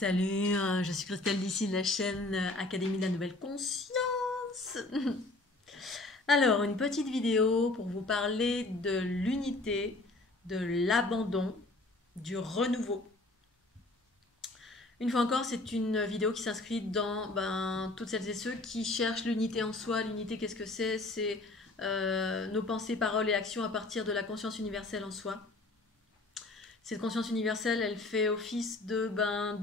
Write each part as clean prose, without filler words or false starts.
Salut, je suis Christelle d'ici de la chaîne Académie de la Nouvelle Conscience. Alors, une petite vidéo pour vous parler de l'unité, de l'abandon, du renouveau. Une fois encore, c'est une vidéo qui s'inscrit dans toutes celles et ceux qui cherchent l'unité en soi. L'unité, qu'est-ce que c'est? C'est nos pensées, paroles et actions à partir de la conscience universelle en soi. Cette conscience universelle, elle fait office de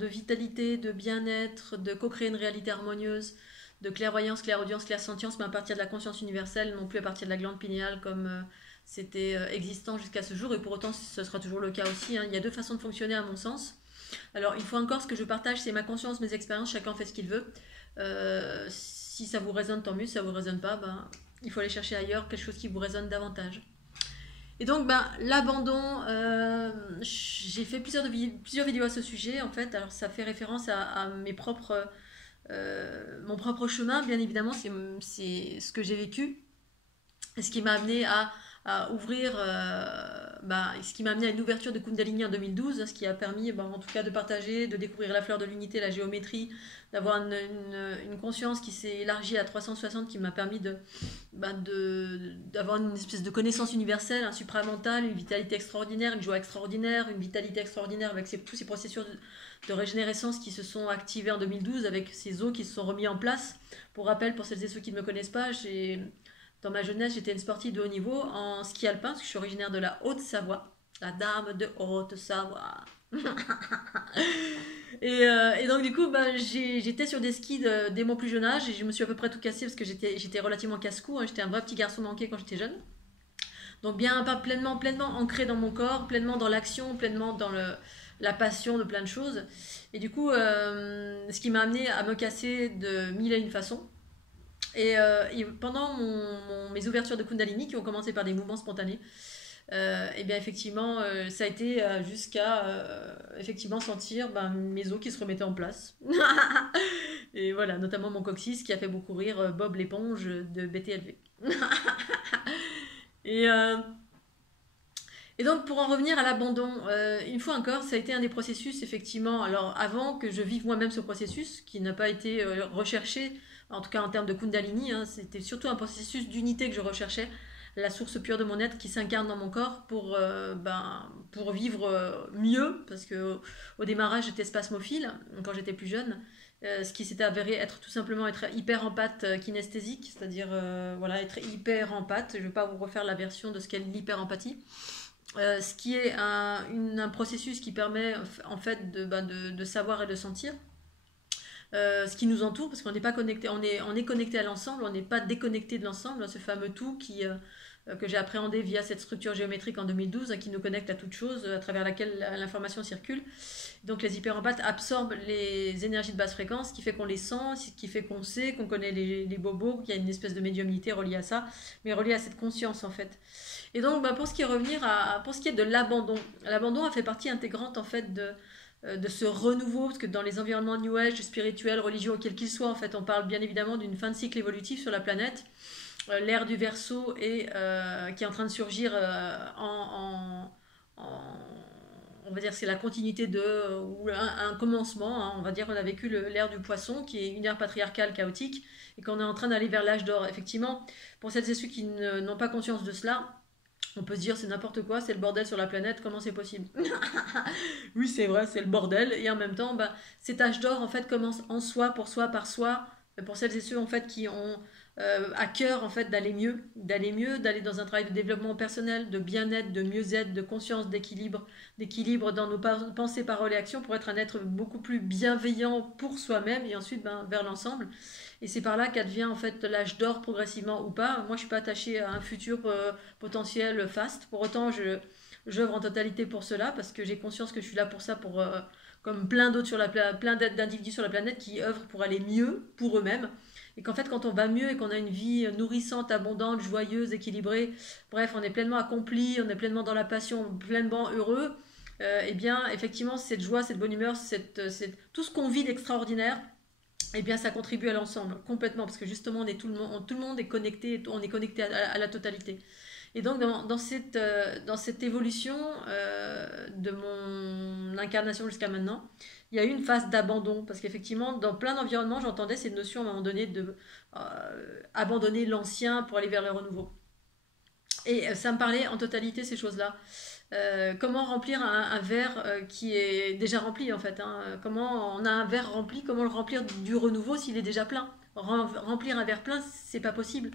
vitalité, de bien-être, de co-créer une réalité harmonieuse, de clairvoyance, clairaudience, clairsentience, mais à partir de la conscience universelle, non plus à partir de la glande pinéale comme c'était existant jusqu'à ce jour, et pour autant ce sera toujours le cas aussi. Il y a deux façons de fonctionner à mon sens. Alors une fois encore, ce que je partage, c'est ma conscience, mes expériences, chacun fait ce qu'il veut. Si ça vous résonne, tant mieux, si ça vous résonne pas, il faut aller chercher ailleurs quelque chose qui vous résonne davantage. Et donc, l'abandon, j'ai fait plusieurs vidéos à ce sujet, en fait. Alors, ça fait référence à mon propre chemin, bien évidemment, c'est ce que j'ai vécu. Et ce qui m'a amené à ouvrir, ce qui m'a amené à une ouverture de Kundalini en 2012, ce qui a permis, en tout cas, de partager, de découvrir la fleur de l'unité, la géométrie, d'avoir une conscience qui s'est élargie à 360, qui m'a permis d'avoir une espèce de connaissance universelle, un supramental, une vitalité extraordinaire, une joie extraordinaire, une vitalité extraordinaire avec tous ces processus de régénérescence qui se sont activés en 2012 avec ces eaux qui se sont remis en place. Pour rappel, pour celles et ceux qui ne me connaissent pas, dans ma jeunesse, j'étais une sportive de haut niveau en ski alpin, parce que je suis originaire de la Haute-Savoie, la dame de Haute-Savoie. et donc du coup, j'étais sur des skis dès mon plus jeune âge, et je me suis à peu près tout cassé parce que j'étais relativement casse-cou, j'étais un vrai petit garçon manqué quand j'étais jeune. Donc bien pas pleinement ancré dans mon corps, pleinement dans l'action, pleinement dans la passion de plein de choses. Et du coup, ce qui m'a amené à me casser de mille et une façons. Et pendant mes ouvertures de Kundalini, qui ont commencé par des mouvements spontanés, et bien effectivement, ça a été jusqu'à effectivement sentir mes os qui se remettaient en place. Et voilà, notamment mon coccyx qui a fait beaucoup rire Bob l'éponge de BTLV. et, et donc pour en revenir à l'abandon, une fois encore, ça a été un des processus effectivement, alors avant que je vive moi-même ce processus, qui n'a pas été recherché, en tout cas en termes de Kundalini, c'était surtout un processus d'unité que je recherchais, la source pure de mon être qui s'incarne dans mon corps pour vivre mieux, parce que au démarrage j'étais spasmophile quand j'étais plus jeune, ce qui s'était avéré être tout simplement être hyper empathe kinesthésique, c'est-à-dire être hyper empathe. Je ne vais pas vous refaire la version de ce qu'est l'hyper empathie. Ce qui est un processus qui permet en fait de savoir et de sentir ce qui nous entoure, parce qu'on n'est pas connecté, on est connecté à l'ensemble, on n'est pas déconnecté de l'ensemble, ce fameux tout que j'ai appréhendé via cette structure géométrique en 2012, qui nous connecte à toute chose, à travers laquelle l'information circule. Donc les hyperempathes absorbent les énergies de basse fréquence, ce qui fait qu'on les sent, ce qui fait qu'on sait, qu'on connaît les bobos, qu'il y a une espèce de médiumnité reliée à ça, mais reliée à cette conscience en fait. Et donc pour ce qui est de l'abandon, l'abandon a fait partie intégrante en fait de ce renouveau, parce que dans les environnements New Age, spirituels, religieux, quels qu'ils soient, en fait, on parle bien évidemment d'une fin de cycle évolutif sur la planète. L'ère du Verseau qui est en train de surgir on va dire c'est la continuité ou un commencement, on va dire on a vécu l'ère du Poisson qui est une ère patriarcale chaotique et qu'on est en train d'aller vers l'âge d'or. Effectivement, pour celles et ceux qui n'ont pas conscience de cela, on peut se dire c'est n'importe quoi, c'est le bordel sur la planète, comment c'est possible? Oui, c'est vrai, c'est le bordel. Et en même temps, cet âge d'or en fait commence en soi, pour soi, par soi, pour celles et ceux en fait qui ont à cœur en fait d'aller mieux, d'aller dans un travail de développement personnel, de bien-être, de mieux-être, de conscience, d'équilibre dans nos pensées, paroles et actions pour être un être beaucoup plus bienveillant pour soi-même et ensuite vers l'ensemble. Et c'est par là qu'advient en fait l'âge d'or progressivement ou pas. Moi, je suis pas attachée à un futur potentiel faste. Pour autant, j'œuvre en totalité pour cela parce que j'ai conscience que je suis là pour ça, comme plein d'autres plein d'individus sur la planète qui œuvrent pour aller mieux pour eux-mêmes. Et qu'en fait, quand on va mieux et qu'on a une vie nourrissante, abondante, joyeuse, équilibrée, bref, on est pleinement accompli, on est pleinement dans la passion, pleinement heureux, eh bien, effectivement, cette joie, cette bonne humeur, tout ce qu'on vit d'extraordinaire, eh bien ça contribue à l'ensemble complètement parce que justement tout le monde est connecté, on est connecté à la totalité. Et donc, dans cette évolution de mon incarnation jusqu'à maintenant, il y a eu une phase d'abandon. Parce qu'effectivement, dans plein d'environnements, j'entendais cette notion à un moment donné de abandonner l'ancien pour aller vers le renouveau. Et ça me parlait en totalité, ces choses-là. Comment remplir un verre qui est déjà rempli, en fait, hein. Comment on a un verre rempli, comment le remplir du renouveau s'il est déjà plein. Remplir un verre plein, c'est pas possible.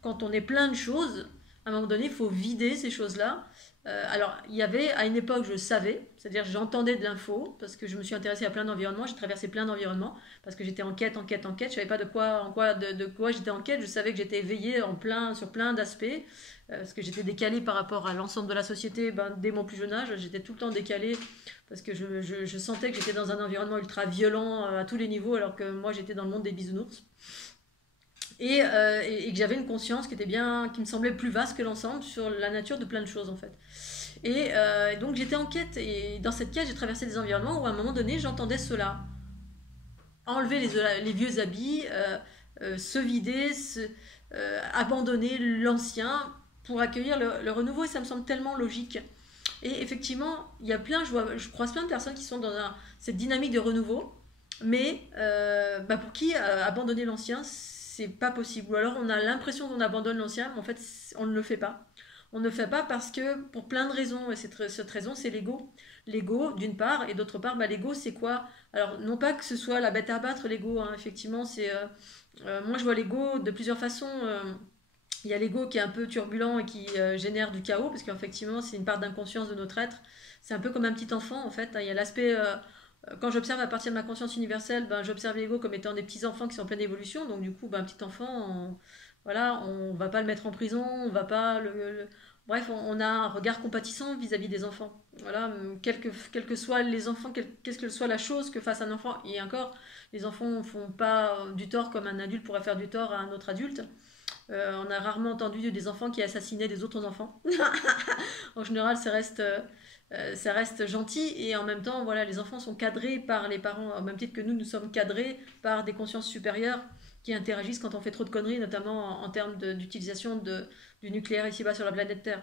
Quand on est plein de choses, à un moment donné, il faut vider ces choses-là. Alors, il y avait, à une époque, je savais, c'est-à-dire j'entendais de l'info, parce que je me suis intéressée à plein d'environnements, j'ai traversé plein d'environnements, parce que j'étais en quête, en quête, en quête, je savais pas de quoi j'étais en quête, je savais que j'étais éveillée sur plein d'aspects, parce que j'étais décalée par rapport à l'ensemble de la société, dès mon plus jeune âge, j'étais tout le temps décalée, parce que je sentais que j'étais dans un environnement ultra violent à tous les niveaux, alors que moi j'étais dans le monde des bisounours. Et que j'avais une conscience qui était bien, qui me semblait plus vaste que l'ensemble sur la nature de plein de choses en fait. Et donc j'étais en quête, et dans cette quête j'ai traversé des environnements où à un moment donné j'entendais cela. Enlever les vieux habits, se vider, abandonner l'ancien pour accueillir le renouveau, et ça me semble tellement logique. Et effectivement, il y a je croise plein de personnes qui sont dans cette dynamique de renouveau, mais pour qui abandonner l'ancien, c'est pas possible. Ou alors on a l'impression qu'on abandonne l'ancien, mais en fait on ne le fait pas. On ne le fait pas parce que pour plein de raisons, et cette raison c'est l'ego. L'ego d'une part, et d'autre part, l'ego c'est quoi? Alors non pas que ce soit la bête à abattre l'ego, hein, effectivement, moi je vois l'ego de plusieurs façons. Il y a l'ego qui est un peu turbulent et qui génère du chaos, parce qu'effectivement, c'est une part d'inconscience de notre être. C'est un peu comme un petit enfant, en fait. Il y a l'aspect. Quand j'observe à partir de ma conscience universelle, j'observe l'ego comme étant des petits enfants qui sont en pleine évolution. Donc, du coup, un petit enfant, voilà, on va pas le mettre en prison, on va pas bref, on a un regard compatissant vis-à-vis des enfants. Voilà, quels que soient les enfants, qu'est-ce que soit la chose que fasse un enfant. Et encore, les enfants ne font pas du tort comme un adulte pourrait faire du tort à un autre adulte. On a rarement entendu des enfants qui assassinaient des autres enfants. En général, ça reste gentil, et en même temps, voilà, les enfants sont cadrés par les parents, au même titre que nous sommes cadrés par des consciences supérieures qui interagissent quand on fait trop de conneries, notamment en termes d'utilisation du nucléaire ici-bas sur la planète Terre.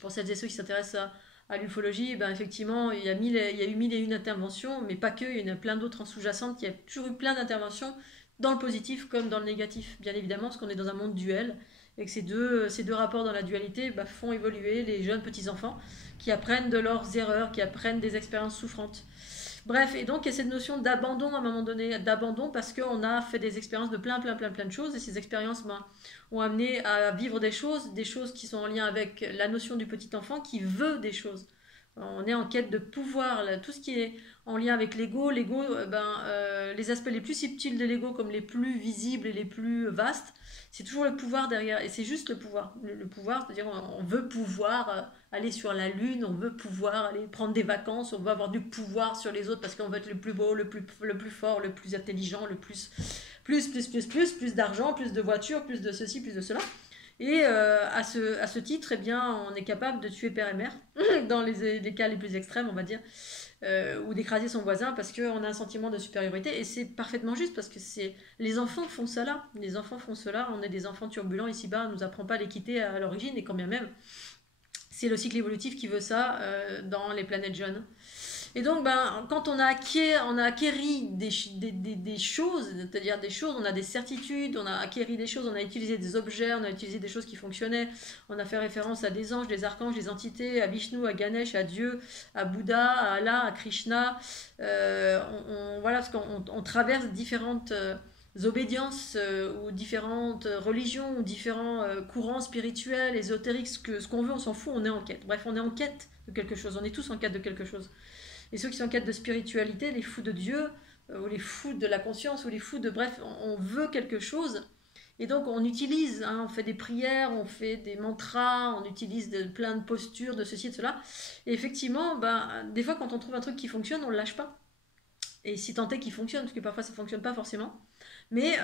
Pour celles et ceux qui s'intéressent à l'ufologie, effectivement, il y a eu mille et une interventions, mais pas que, il y en a plein d'autres en sous-jacente, il y a toujours eu plein d'interventions dans le positif comme dans le négatif, bien évidemment, parce qu'on est dans un monde duel, et que ces deux rapports dans la dualité font évoluer les jeunes petits-enfants qui apprennent de leurs erreurs, qui apprennent des expériences souffrantes. Bref, et donc il y a cette notion d'abandon à un moment donné, d'abandon parce qu'on a fait des expériences de plein de choses, et ces expériences ont amené à vivre des choses qui sont en lien avec la notion du petit enfant qui veut des choses. On est en quête de pouvoir, tout ce qui est en lien avec l'ego, les aspects les plus subtils de l'ego comme les plus visibles et les plus vastes, c'est toujours le pouvoir derrière, et c'est juste le pouvoir. Le pouvoir, c'est-à-dire on veut pouvoir aller sur la lune, on veut pouvoir aller prendre des vacances, on veut avoir du pouvoir sur les autres parce qu'on veut être le plus beau, le plus fort, le plus intelligent, le plus d'argent, plus de voitures, plus de ceci, plus de cela. Et à ce titre, eh bien, on est capable de tuer père et mère, dans les cas les plus extrêmes, on va dire, ou d'écraser son voisin parce qu'on a un sentiment de supériorité. Et c'est parfaitement juste parce que les enfants font cela. Les enfants font cela. On est des enfants turbulents ici-bas, on ne nous apprend pas l'équité à l'origine, et quand bien même, c'est le cycle évolutif qui veut ça dans les planètes jeunes. Et donc, quand on a acquéri des choses, c'est-à-dire des choses, on a des certitudes, on a acquéri des choses, on a utilisé des objets, on a utilisé des choses qui fonctionnaient, on a fait référence à des anges, des archanges, des entités, à Vishnu, à Ganesh, à Dieu, à Bouddha, à Allah, à Krishna. Voilà, parce qu'on traverse différentes obédiences ou différentes religions ou différents courants spirituels, ésotériques, ce qu'on veut, on s'en fout, on est en quête. Bref, on est en quête de quelque chose, on est tous en quête de quelque chose. Et ceux qui sont en quête de spiritualité, les fous de Dieu, ou les fous de la conscience, ou les fous de... Bref, on veut quelque chose. Et donc on utilise, on fait des prières, on fait des mantras, on utilise plein de postures, de ceci, de cela. Et effectivement, des fois quand on trouve un truc qui fonctionne, on ne le lâche pas. Et si tant est qu'il fonctionne, parce que parfois ça ne fonctionne pas forcément. Mais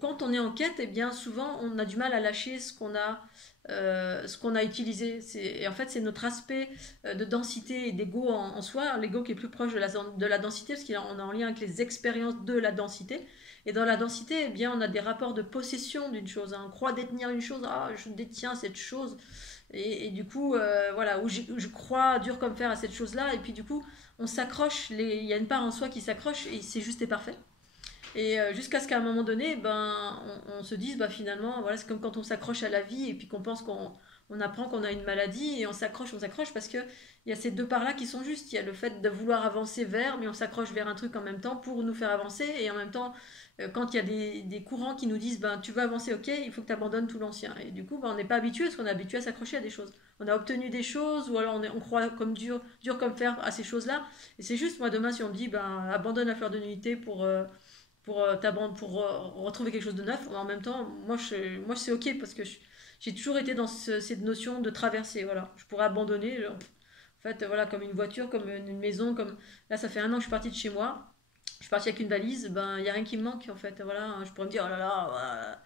quand on est en quête, eh bien souvent on a du mal à lâcher ce qu'on a utilisé. Et en fait, c'est notre aspect de densité et d'ego en soi, l'ego qui est plus proche de la densité, parce qu'on est en lien avec les expériences de la densité. Et dans la densité, eh bien, on a des rapports de possession d'une chose, hein. On croit détenir une chose, ah, je détiens cette chose. Et du coup, voilà, où je crois dur comme fer à cette chose-là. Et puis du coup, on s'accroche, il y a une part en soi qui s'accroche et c'est juste et parfait. Et jusqu'à ce qu'à un moment donné, ben, on se dise, bah, finalement, voilà, c'est comme quand on s'accroche à la vie et puis qu'on pense qu'on apprend qu'on a une maladie et on s'accroche parce que il y a ces deux parts-là qui sont justes. Il y a le fait de vouloir avancer vers, mais on s'accroche vers un truc en même temps pour nous faire avancer. Et en même temps, quand il y a des courants qui nous disent, ben, tu veux avancer, ok, il faut que tu abandonnes tout l'ancien. Et du coup, ben, on n'est pas habitué parce qu'on est habitué à s'accrocher à des choses. On a obtenu des choses ou alors on croit comme dur comme fer à ces choses-là. Et c'est juste, moi, demain, si on me dit, ben, abandonne la fleur de nullité pour retrouver quelque chose de neuf. En même temps, moi c'est ok parce que j'ai toujours été dans cette notion de traverser. Voilà, je pourrais abandonner. En fait, voilà, comme une voiture, comme une maison, comme là, ça fait un an que je suis partie de chez moi. Je suis partie avec une valise. Ben, il y a rien qui me manque en fait. Voilà, je pourrais me dire oh là là.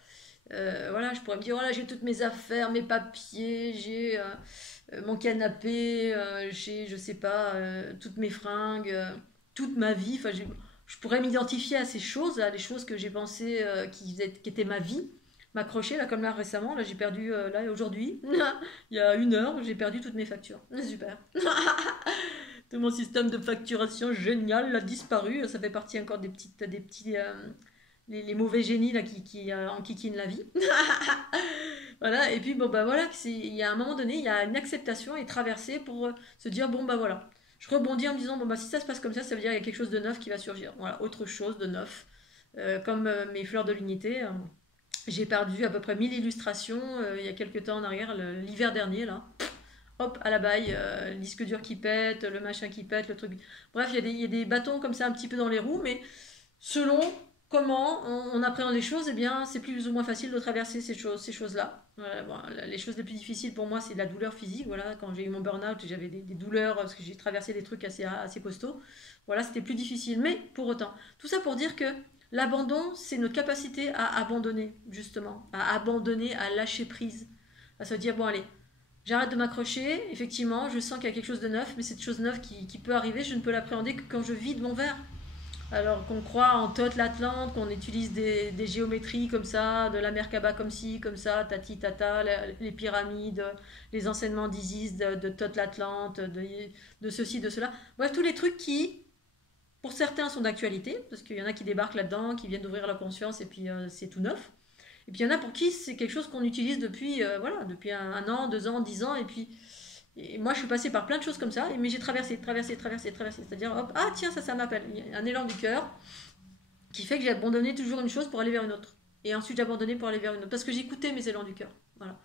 Voilà, je pourrais me dire voilà, j'ai toutes mes affaires, mes papiers, j'ai mon canapé, j'ai je sais pas toutes mes fringues, toute ma vie. Enfin, je pourrais m'identifier à ces choses, à des choses que j'ai pensé qui étaient ma vie, m'accrocher, là, comme là récemment, là j'ai perdu, là aujourd'hui, il y a une heure, j'ai perdu toutes mes factures. Super. Tout mon système de facturation génial a disparu, ça fait partie encore des petits, les mauvais génies là qui enquiquinent la vie. Voilà, et puis bon bah voilà, il y a un moment donné, il y a une acceptation et traversée pour se dire bon bah voilà, je rebondis en me disant, bon, bah, si ça se passe comme ça veut dire qu'il y a quelque chose de neuf qui va surgir. Voilà, autre chose de neuf. Comme mes fleurs de l'unité, j'ai perdu à peu près 1000 illustrations il y a quelques temps en arrière, l'hiver dernier, là. Hop, à la baille, le disque dur qui pète, le machin qui pète, le truc. Bref, il y a des bâtons comme ça un petit peu dans les roues, mais selon comment on appréhende les choses, eh bien, c'est plus ou moins facile de traverser ces choses-là. Voilà, bon, les choses les plus difficiles pour moi, c'est la douleur physique. Voilà, quand j'ai eu mon burn-out, j'avais des douleurs parce que j'ai traversé des trucs assez costauds. Voilà, c'était plus difficile. Mais pour autant, tout ça pour dire que l'abandon, c'est notre capacité à abandonner, justement, à abandonner, à lâcher prise, à se dire, bon, allez, j'arrête de m'accrocher, effectivement, je sens qu'il y a quelque chose de neuf, mais cette chose neuve qui peut arriver, je ne peux l'appréhender que quand je vide mon verre. Alors qu'on croit en Thoth l'Atlante, qu'on utilise des géométries comme ça, de la Merkaba comme ci, comme ça, tati tata, les pyramides, les enseignements d'Isis, de Thoth l'Atlante, de ceci, de cela. Bref, tous les trucs qui, pour certains, sont d'actualité, parce qu'il y en a qui débarquent là-dedans, qui viennent d'ouvrir leur conscience et puis c'est tout neuf. Et puis il y en a pour qui c'est quelque chose qu'on utilise depuis, voilà, depuis un an, 2 ans, 10 ans, et puis et moi, je suis passée par plein de choses comme ça, mais j'ai traversé. C'est-à-dire, hop, ah tiens, ça m'appelle. Il y a un élan du cœur qui fait que j'ai abandonné toujours une chose pour aller vers une autre. Et ensuite, j'ai abandonné pour aller vers une autre. Parce que j'écoutais mes élans du cœur. Voilà.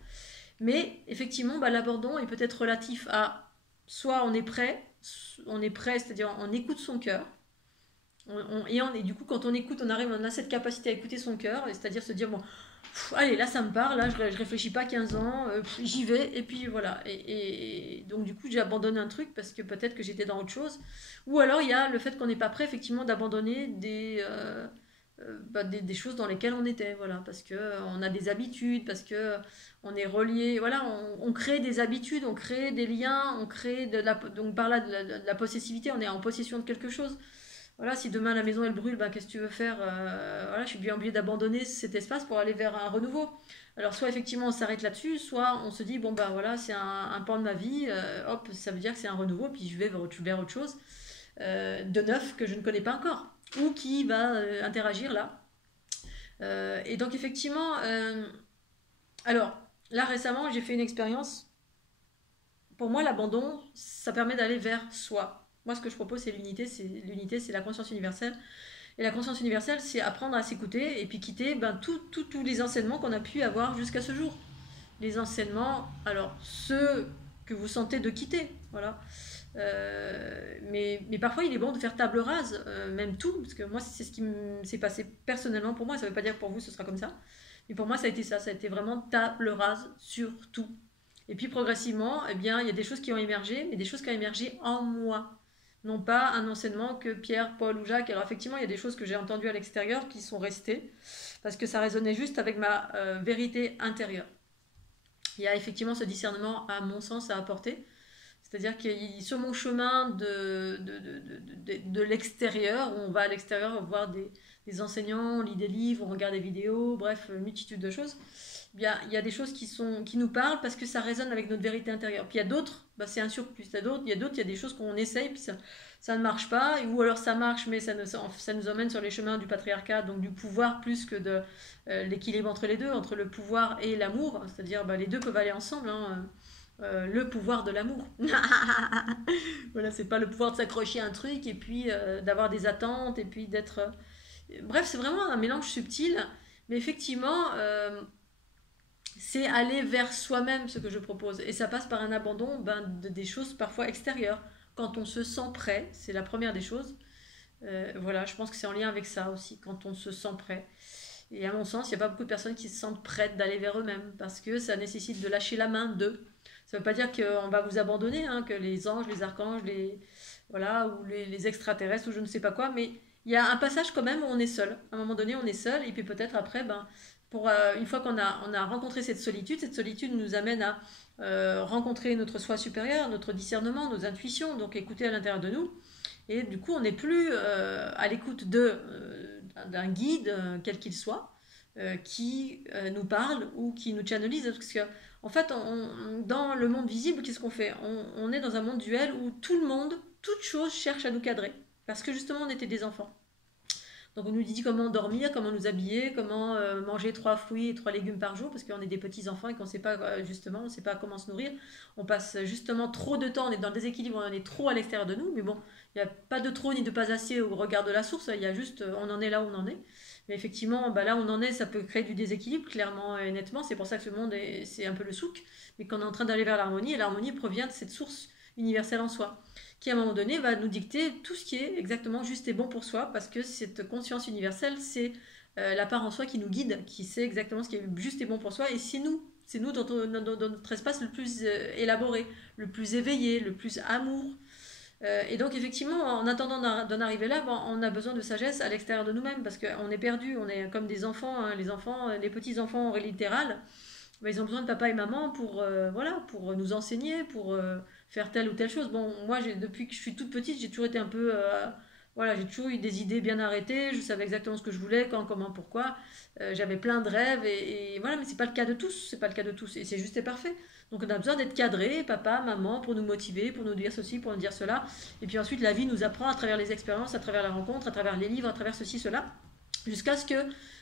Mais effectivement, bah, l'abandon est peut-être relatif à soit on est prêt, c'est-à-dire on écoute son cœur. Et du coup, quand on écoute, on a cette capacité à écouter son cœur, c'est-à-dire se dire, bon, allez, là ça me parle, là je réfléchis pas 15 ans, j'y vais, et puis voilà. Et donc du coup j'ai abandonné un truc parce que peut-être que j'étais dans autre chose. Ou alors il y a le fait qu'on n'est pas prêt effectivement d'abandonner des choses dans lesquelles on était, voilà, parce que on a des habitudes, parce que on est relié, voilà, on crée des habitudes, on crée des liens, on crée donc par là de la possessivité, on est en possession de quelque chose. Voilà, si demain la maison elle brûle, ben, qu'est-ce que tu veux faire? Voilà, je suis bien obligée d'abandonner cet espace pour aller vers un renouveau. Alors soit effectivement on s'arrête là-dessus, soit on se dit bon ben voilà c'est un pan de ma vie, hop ça veut dire que c'est un renouveau, puis je vais vers autre chose de neuf que je ne connais pas encore ou qui va interagir là. Et donc effectivement, alors là récemment j'ai fait une expérience. Pour moi l'abandon ça permet d'aller vers soi. Moi, ce que je propose, c'est l'unité. C'est la conscience universelle. Et la conscience universelle, c'est apprendre à s'écouter et puis quitter ben, tous les enseignements qu'on a pu avoir jusqu'à ce jour. Les enseignements, alors ceux que vous sentez de quitter, voilà. Mais parfois, il est bon de faire table rase, même tout, parce que moi, c'est ce qui s'est passé personnellement pour moi. Ça ne veut pas dire que pour vous, ce sera comme ça. Mais pour moi, ça a été ça. Ça a été vraiment table rase sur tout. Et puis progressivement, eh bien, il y a des choses qui ont émergé, mais des choses qui ont émergé en moi. non pas un enseignement que Pierre, Paul ou Jacques. Alors effectivement, il y a des choses que j'ai entendues à l'extérieur qui sont restées, parce que ça résonnait juste avec ma vérité intérieure. Il y a effectivement ce discernement, à mon sens, à apporter. C'est-à-dire que sur mon chemin de l'extérieur, où on va à l'extérieur voir des enseignants, on lit des livres, on regarde des vidéos, bref, une multitude de choses, il y a des choses qui nous parlent parce que ça résonne avec notre vérité intérieure. Puis il y a d'autres, bah, c'est un surplus. Il y a des choses qu'on essaye, puis ça ne marche pas, ou alors ça marche, mais ça nous emmène sur les chemins du patriarcat, donc du pouvoir plus que de l'équilibre entre les deux, entre le pouvoir et l'amour. C'est-à-dire, bah, les deux peuvent aller ensemble, hein. Le pouvoir de l'amour. Voilà, c'est pas le pouvoir de s'accrocher à un truc et puis d'avoir des attentes et puis d'être. Bref, c'est vraiment un mélange subtil, mais effectivement, c'est aller vers soi-même ce que je propose. Et ça passe par un abandon des choses parfois extérieures. Quand on se sent prêt, c'est la première des choses. Voilà, je pense que c'est en lien avec ça aussi, quand on se sent prêt. Et à mon sens, il n'y a pas beaucoup de personnes qui se sentent prêtes d'aller vers eux-mêmes parce que ça nécessite de lâcher la main d'eux. Ça ne veut pas dire qu'on va vous abandonner, hein, que les anges, les archanges, voilà, ou les extraterrestres ou je ne sais pas quoi, mais il y a un passage quand même où on est seul. À un moment donné, on est seul et puis peut-être après, une fois on a rencontré cette solitude nous amène à rencontrer notre soi supérieur, notre discernement, nos intuitions, donc écouter à l'intérieur de nous. Et du coup, on n'est plus à l'écoute d'un guide, quel qu'il soit, qui nous parle ou qui nous channelise. Parce que, en fait, dans le monde visible, qu'est-ce qu'on fait? On est dans un monde duel où tout le monde, toute chose cherche à nous cadrer. Parce que justement, on était des enfants. Donc on nous dit comment dormir, comment nous habiller, comment manger 3 fruits et 3 légumes par jour, parce qu'on est des petits enfants et qu'on sait pas justement, on sait pas comment se nourrir. On passe justement trop de temps, on est dans le déséquilibre, on est trop à l'extérieur de nous, mais bon, il n'y a pas de trop ni de pas assez au regard de la source, il y a juste, on en est là où on en est. Mais effectivement, bah là où on en est, ça peut créer du déséquilibre, clairement et nettement. C'est pour ça que ce monde, c'est un peu le souk, mais qu'on est en train d'aller vers l'harmonie, et l'harmonie provient de cette source universelle en soi qui à un moment donné va nous dicter tout ce qui est exactement juste et bon pour soi, parce que cette conscience universelle, c'est la part en soi qui nous guide, qui sait exactement ce qui est juste et bon pour soi, et c'est nous dans notre espace le plus élaboré, le plus éveillé, le plus amour. Et donc effectivement, en attendant d'en arriver là, on a besoin de sagesse à l'extérieur de nous-mêmes, parce qu'on est perdu, on est comme des enfants, hein, les enfants, les petits-enfants littéral. Ben, ils ont besoin de papa et maman voilà, pour nous enseigner, pour faire telle ou telle chose. Bon, moi, depuis que je suis toute petite, j'ai toujours été un peu. Voilà, j'ai toujours eu des idées bien arrêtées, je savais exactement ce que je voulais, quand, comment, pourquoi. J'avais plein de rêves, et voilà, mais c'est pas le cas de tous, c'est pas le cas de tous, et c'est juste et parfait. Donc on a besoin d'être cadré, papa, maman, pour nous motiver, pour nous dire ceci, pour nous dire cela. Et puis ensuite, la vie nous apprend à travers les expériences, à travers la rencontre, à travers les livres, à travers ceci, cela, jusqu'à ce que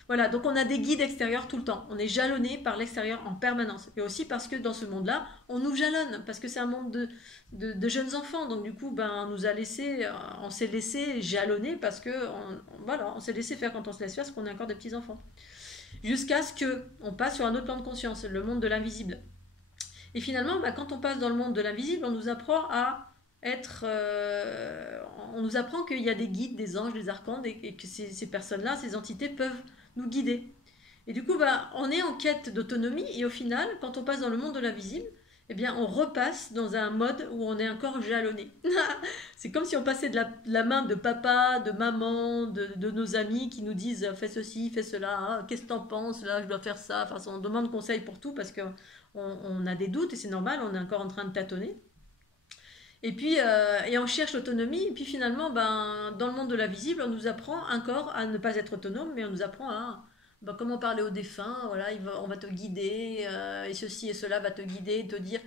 voilà, donc on a des guides extérieurs tout le temps. On est jalonné par l'extérieur en permanence. Et aussi parce que dans ce monde-là, on nous jalonne, parce que c'est un monde de jeunes enfants. Donc du coup, on s'est laissé jalonner parce que, voilà, on s'est laissé faire quand on se laisse faire, parce qu'on est encore des petits enfants. Jusqu'à ce que on passe sur un autre plan de conscience, le monde de l'invisible. Et finalement, quand on passe dans le monde de l'invisible, on nous apprend à on nous apprend qu'il y a des guides, des anges, des archanges, et que ces personnes-là, ces entités peuvent nous guider. Et du coup, on est en quête d'autonomie, et au final, quand on passe dans le monde de l'invisible, eh bien, on repasse dans un mode où on est encore jalonné. C'est comme si on passait de la main de papa, de maman, de nos amis qui nous disent fais ceci, fais cela, hein, qu'est-ce que t'en penses, là, je dois faire ça. Enfin, on demande conseil pour tout parce qu'on a des doutes et c'est normal, on est encore en train de tâtonner. Et puis, on cherche l'autonomie, et puis finalement, dans le monde de l'invisible, on nous apprend encore à ne pas être autonome, mais on nous apprend à comment parler aux défunts, voilà, on va te guider, et ceci et cela va te guider, te dire.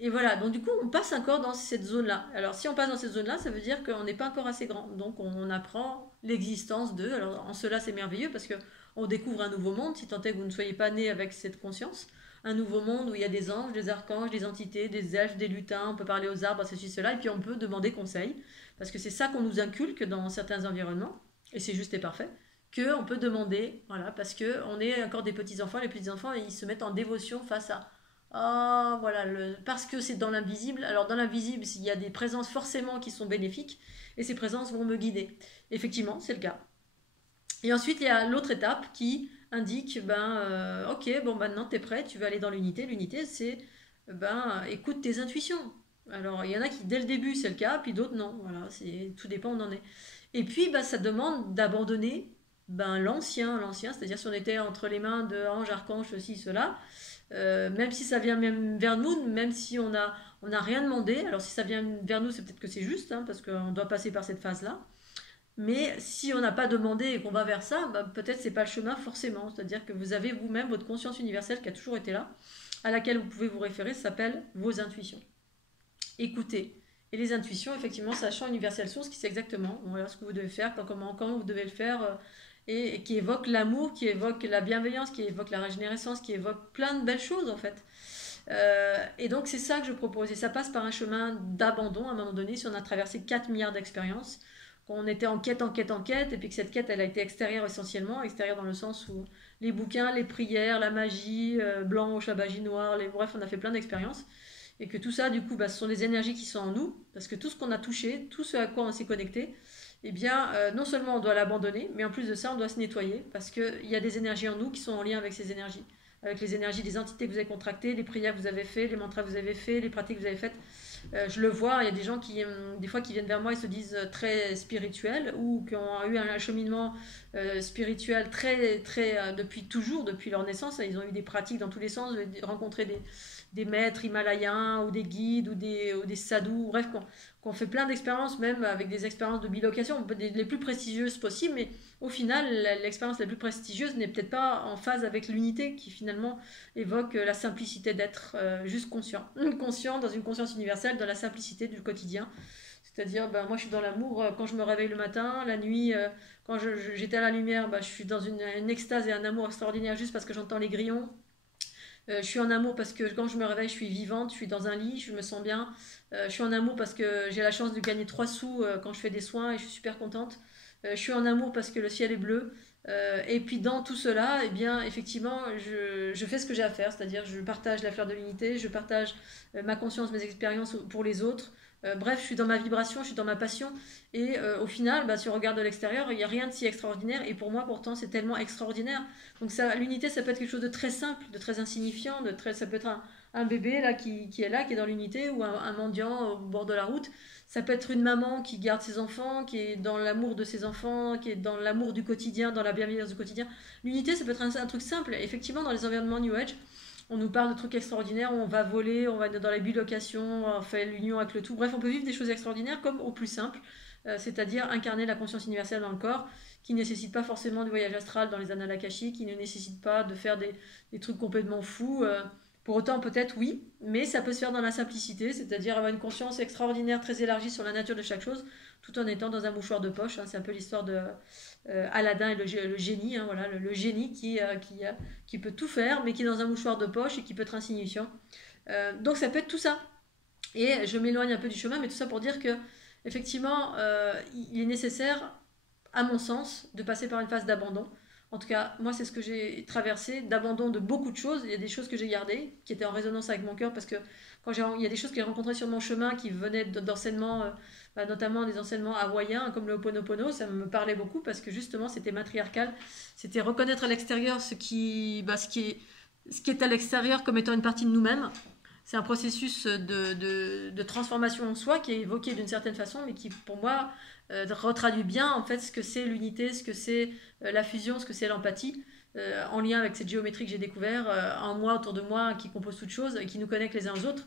Et voilà, donc du coup, on passe encore dans cette zone-là. Alors, si on passe dans cette zone-là, ça veut dire qu'on n'est pas encore assez grand. Donc, on apprend l'existence d'eux. Alors, en cela, c'est merveilleux parce que on découvre un nouveau monde, si tant est que vous ne soyez pas né avec cette conscience. Un nouveau monde où il y a des anges, des archanges, des entités, des elfes, des lutins, on peut parler aux arbres, ceci, cela, et puis on peut demander conseil. Parce que c'est ça qu'on nous inculque dans certains environnements, et c'est juste et parfait, qu'on peut demander, voilà, parce qu'on est encore des petits-enfants, les petits-enfants, ils se mettent en dévotion face à voilà, parce que c'est dans l'invisible. Alors dans l'invisible, il y a des présences forcément qui sont bénéfiques, et ces présences vont me guider. Effectivement, c'est le cas. Et ensuite, il y a l'autre étape qui indique, ok, bon, maintenant tu es prêt, tu veux aller dans l'unité. L'unité, c'est, écoute tes intuitions. Alors, il y en a qui, dès le début, c'est le cas, puis d'autres, non. Voilà, tout dépend où on en est. Et puis, bah, ça demande d'abandonner ben, l'ancien, c'est-à-dire si on était entre les mains de Ange, Archange, ceci, cela, même si ça vient même vers nous, même si on a rien demandé, alors si ça vient vers nous, c'est peut-être que c'est juste, hein, parce qu'on doit passer par cette phase-là, mais si on n'a pas demandé et qu'on va vers ça, bah, peut-être c'est pas le chemin forcément, c'est-à-dire que vous avez vous-même votre conscience universelle qui a toujours été là, à laquelle vous pouvez vous référer, ça s'appelle vos intuitions. Écoutez. Et les intuitions, effectivement, c'est un champ universel source qui sait exactement voilà, ce que vous devez faire, comment vous devez le faire, et qui évoque l'amour, qui évoque la bienveillance, qui évoque la régénérescence, qui évoque plein de belles choses en fait. Et donc c'est ça que je propose. Et ça passe par un chemin d'abandon à un moment donné, si on a traversé 4 milliards d'expériences, qu'on était en quête, en quête, en quête, et puis que cette quête, elle a été extérieure essentiellement, extérieure dans le sens où les bouquins, les prières, la magie, blanche, la magie noire, bref, on a fait plein d'expériences. Et que tout ça, du coup, bah, ce sont des énergies qui sont en nous, parce que tout ce qu'on a touché, tout ce à quoi on s'est connecté, eh bien, non seulement on doit l'abandonner, mais en plus de ça, on doit se nettoyer, parce qu'il y a des énergies en nous qui sont en lien avec ces énergies, avec les énergies des entités que vous avez contractées, les prières que vous avez faites, les mantras que vous avez faits, les pratiques que vous avez faites. Je le vois, il y a des gens qui, des fois, qui viennent vers moi et se disent très spirituels, ou qui ont eu un cheminement spirituel depuis toujours, depuis leur naissance. Ils ont eu des pratiques dans tous les sens, rencontré des maîtres himalayens ou des guides ou des sadhus, bref, qu'on fait plein d'expériences, même avec des expériences de bilocation, les plus prestigieuses possibles, mais au final, l'expérience la plus prestigieuse n'est peut-être pas en phase avec l'unité qui finalement évoque la simplicité d'être juste conscient. Conscient dans une conscience universelle, dans la simplicité du quotidien. C'est-à-dire, ben, moi je suis dans l'amour quand je me réveille le matin, la nuit, quand j'étais à la lumière, ben, je suis dans une extase et un amour extraordinaire juste parce que j'entends les grillons. Je suis en amour parce que quand je me réveille, je suis vivante, je suis dans un lit, je me sens bien. Je suis en amour parce que j'ai la chance de gagner 3 sous quand je fais des soins et je suis super contente. Je suis en amour parce que le ciel est bleu. Et puis dans tout cela, eh bien, effectivement, je fais ce que j'ai à faire, c'est-à-dire je partage la fleur de l'unité, je partage ma conscience, mes expériences pour les autres. Bref, je suis dans ma vibration, je suis dans ma passion. Et au final, bah, si on regarde de l'extérieur, il n'y a rien de si extraordinaire. Et pour moi, pourtant, c'est tellement extraordinaire. Donc ça, l'unité, ça peut être quelque chose de très simple, de très insignifiant, ça peut être un bébé là, qui est là, qui est dans l'unité, ou un mendiant au bord de la route. Ça peut être une maman qui garde ses enfants, qui est dans l'amour de ses enfants, qui est dans l'amour du quotidien, dans la bienveillance du quotidien. L'unité, ça peut être un truc simple. Effectivement, dans les environnements New Age, on nous parle de trucs extraordinaires, où on va voler, on va dans la bilocation, on fait l'union avec le tout. Bref, on peut vivre des choses extraordinaires comme au plus simple, c'est-à-dire incarner la conscience universelle dans le corps, qui ne nécessite pas forcément de voyage astral dans les annales akashiques, qui ne nécessite pas de faire des trucs complètement fous. Pour autant, peut-être oui, mais ça peut se faire dans la simplicité, c'est-à-dire avoir une conscience extraordinaire, très élargie sur la nature de chaque chose, tout en étant dans un mouchoir de poche. Hein. C'est un peu l'histoire de Aladdin et le génie, hein, voilà, le génie qui peut tout faire, mais qui est dans un mouchoir de poche et qui peut être insignifiant. Donc ça peut être tout ça. Et je m'éloigne un peu du chemin, mais tout ça pour dire que effectivement, il est nécessaire, à mon sens, de passer par une phase d'abandon. En tout cas, moi, c'est ce que j'ai traversé, d'abandon de beaucoup de choses. Il y a des choses que j'ai gardées, qui étaient en résonance avec mon cœur, parce que il y a des choses que j'ai rencontrées sur mon chemin qui venaient d'enseignements, notamment des enseignements hawaïens, comme le Ho'oponopono, ça me parlait beaucoup, parce que justement, c'était matriarcal. C'était reconnaître à l'extérieur ce qui est à l'extérieur comme étant une partie de nous-mêmes. C'est un processus de transformation en soi qui est évoqué d'une certaine façon, mais qui, pour moi, retraduit bien en fait ce que c'est l'unité, ce que c'est la fusion, ce que c'est l'empathie, en lien avec cette géométrie que j'ai découvert en moi, autour de moi, qui compose toutes choses et qui nous connecte les uns aux autres.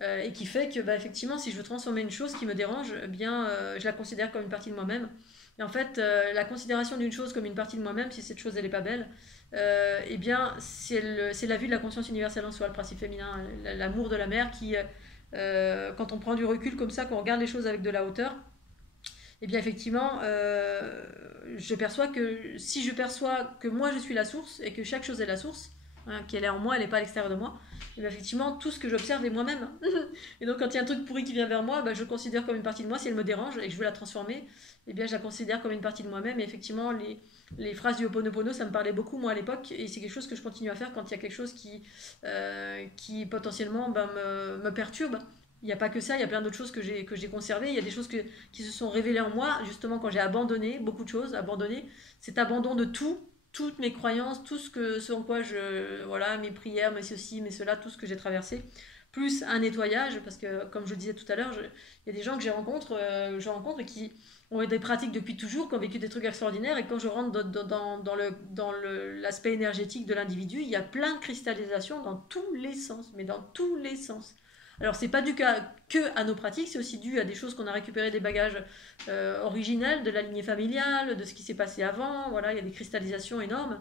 Et qui fait que, bah, effectivement, si je veux transformer une chose qui me dérange, eh bien, je la considère comme une partie de moi-même. Et en fait, la considération d'une chose comme une partie de moi-même, si cette chose elle est pas belle, eh bien, c'est la vue de la conscience universelle en soi, le principe féminin, l'amour de la mère qui, quand on prend du recul comme ça, qu'on regarde les choses avec de la hauteur, eh bien, effectivement, je perçois que si je perçois que moi je suis la source et que chaque chose est la source, hein, qu'elle est en moi, elle n'est pas à l'extérieur de moi, et bien effectivement, tout ce que j'observe est moi-même. Et donc, quand il y a un truc pourri qui vient vers moi, ben, je le considère comme une partie de moi. Si elle me dérange et que je veux la transformer, eh bien, je la considère comme une partie de moi-même. Et effectivement, les phrases du Ho'oponopono, ça me parlait beaucoup, moi, à l'époque. Et c'est quelque chose que je continue à faire quand il y a quelque chose qui potentiellement ben, me perturbe. Il n'y a pas que ça, il y a plein d'autres choses que j'ai conservées. Il y a des choses qui se sont révélées en moi, justement, quand j'ai abandonné beaucoup de choses. Abandonné, cet abandon de tout, toutes mes croyances, tout ce en quoi voilà, mes prières, mes ceci, mes cela, tout ce que j'ai traversé, plus un nettoyage, parce que comme je le disais tout à l'heure, il y a des gens que je rencontre et qui ont des pratiques depuis toujours, qui ont vécu des trucs extraordinaires, et quand je rentre l'aspect énergétique de l'individu, il y a plein de cristallisation dans tous les sens, mais dans tous les sens. Alors c'est pas dû que à nos pratiques, c'est aussi dû à des choses qu'on a récupérées des bagages originels, de la lignée familiale, de ce qui s'est passé avant, voilà, il y a des cristallisations énormes.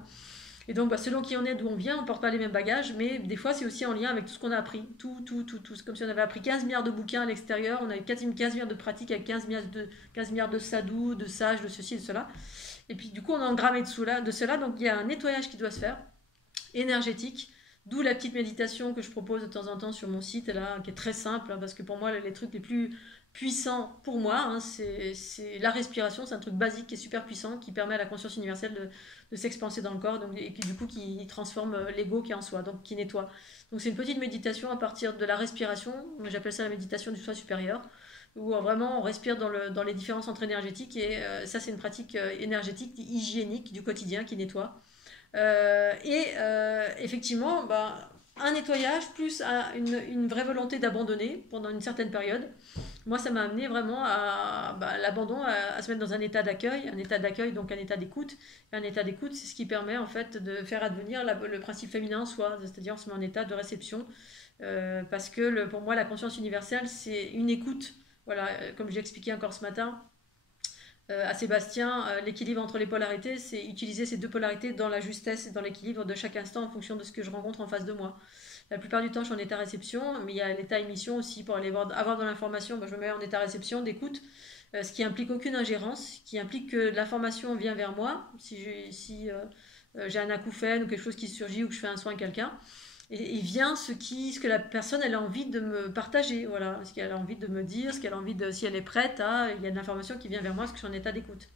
Et donc, selon qui on est, d'où on vient, on ne porte pas les mêmes bagages, mais des fois, c'est aussi en lien avec tout ce qu'on a appris. Tout. C'est comme si on avait appris 15 milliards de bouquins à l'extérieur, on avait 15 milliards de pratiques avec 15 milliards de sadhus, de sages, de ceci, de cela. Et puis, du coup, on a engrammé de cela. Donc, il y a un nettoyage qui doit se faire, énergétique. D'où la petite méditation que je propose de temps en temps sur mon site, là, qui est très simple, hein, parce que pour moi, les trucs les plus puissants pour moi, hein, c'est la respiration, c'est un truc basique qui est super puissant, qui permet à la conscience universelle de s'expanser dans le corps, donc, et qui du coup qui transforme l'ego qui est en soi, donc qui nettoie. Donc c'est une petite méditation à partir de la respiration, j'appelle ça la méditation du soi supérieur, où vraiment on respire dans les différents centres énergétiques, et ça c'est une pratique énergétique, hygiénique du quotidien qui nettoie. Effectivement, bah, un nettoyage plus une vraie volonté d'abandonner pendant une certaine période. Moi, ça m'a amené vraiment à l'abandon, à se mettre dans un état d'accueil, donc un état d'écoute. Et un état d'écoute, c'est ce qui permet en fait de faire advenir le principe féminin en soi, c'est-à-dire on se met en état de réception, parce que pour moi, la conscience universelle, c'est une écoute. Voilà, comme j'ai expliqué encore ce matin, à Sébastien, l'équilibre entre les polarités, c'est utiliser ces deux polarités dans la justesse et dans l'équilibre de chaque instant en fonction de ce que je rencontre en face de moi. La plupart du temps, je suis en état réception, mais il y a l'état émission aussi pour avoir de l'information. Je me mets en état réception, d'écoute, ce qui implique aucune ingérence, qui implique que l'information vient vers moi. Si j'ai un acouphène ou quelque chose qui surgit ou que je fais un soin à quelqu'un, et vient ce que la personne elle a envie de me partager, voilà, ce qu'elle a envie de me dire, ce qu'elle a envie de, si elle est prête il y a de l'information qui vient vers moi parce que je suis en état d'écoute.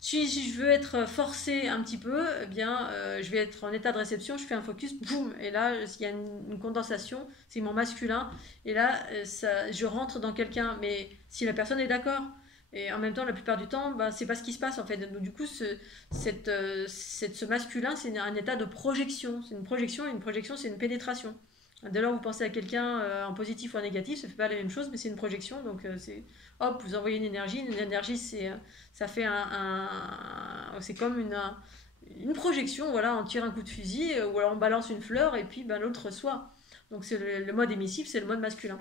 Si je veux être forcée un petit peu, eh bien, je vais être en état de réception, je fais un focus, boum, et là, il y a une condensation, c'est mon masculin, et là, je rentre dans quelqu'un, mais si la personne est d'accord, et en même temps, la plupart du temps, bah, c'est pas ce qui se passe en fait. Donc, du coup, ce masculin, c'est un état de projection. C'est une projection, et une projection, c'est une pénétration. Dès lors, vous pensez à quelqu'un en positif ou en négatif, ça fait pas la même chose, mais c'est une projection. Donc, hop, vous envoyez une énergie. Une énergie, ça fait c'est comme une projection. Voilà, on tire un coup de fusil, ou alors on balance une fleur, et puis ben, l'autre reçoit. Donc, c'est le mode émissif, c'est le mode masculin.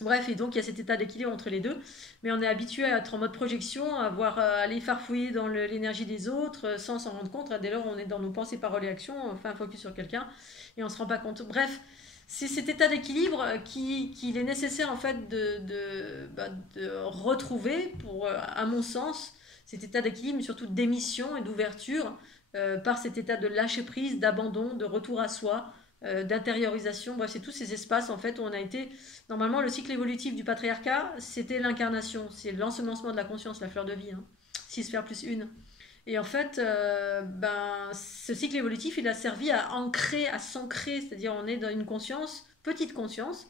Bref, et donc il y a cet état d'équilibre entre les deux, mais on est habitué à être en mode projection, à voir aller farfouiller dans l'énergie des autres sans s'en rendre compte. Dès lors, on est dans nos pensées, paroles et actions, on fait un focus sur quelqu'un et on ne se rend pas compte. Bref, c'est cet état d'équilibre qu'il est nécessaire en fait de retrouver pour, à mon sens, cet état d'équilibre, mais surtout d'émission et d'ouverture par cet état de lâcher prise, d'abandon, de retour à soi, d'intériorisation. Bref, c'est tous ces espaces en fait où on a été. Normalement, le cycle évolutif du patriarcat, c'était l'incarnation, c'est l'ensemencement de la conscience, la fleur de vie, hein. 6 sphères plus une. Et en fait, ce cycle évolutif, il a servi à ancrer, à s'ancrer, c'est-à-dire on est dans une conscience, petite conscience,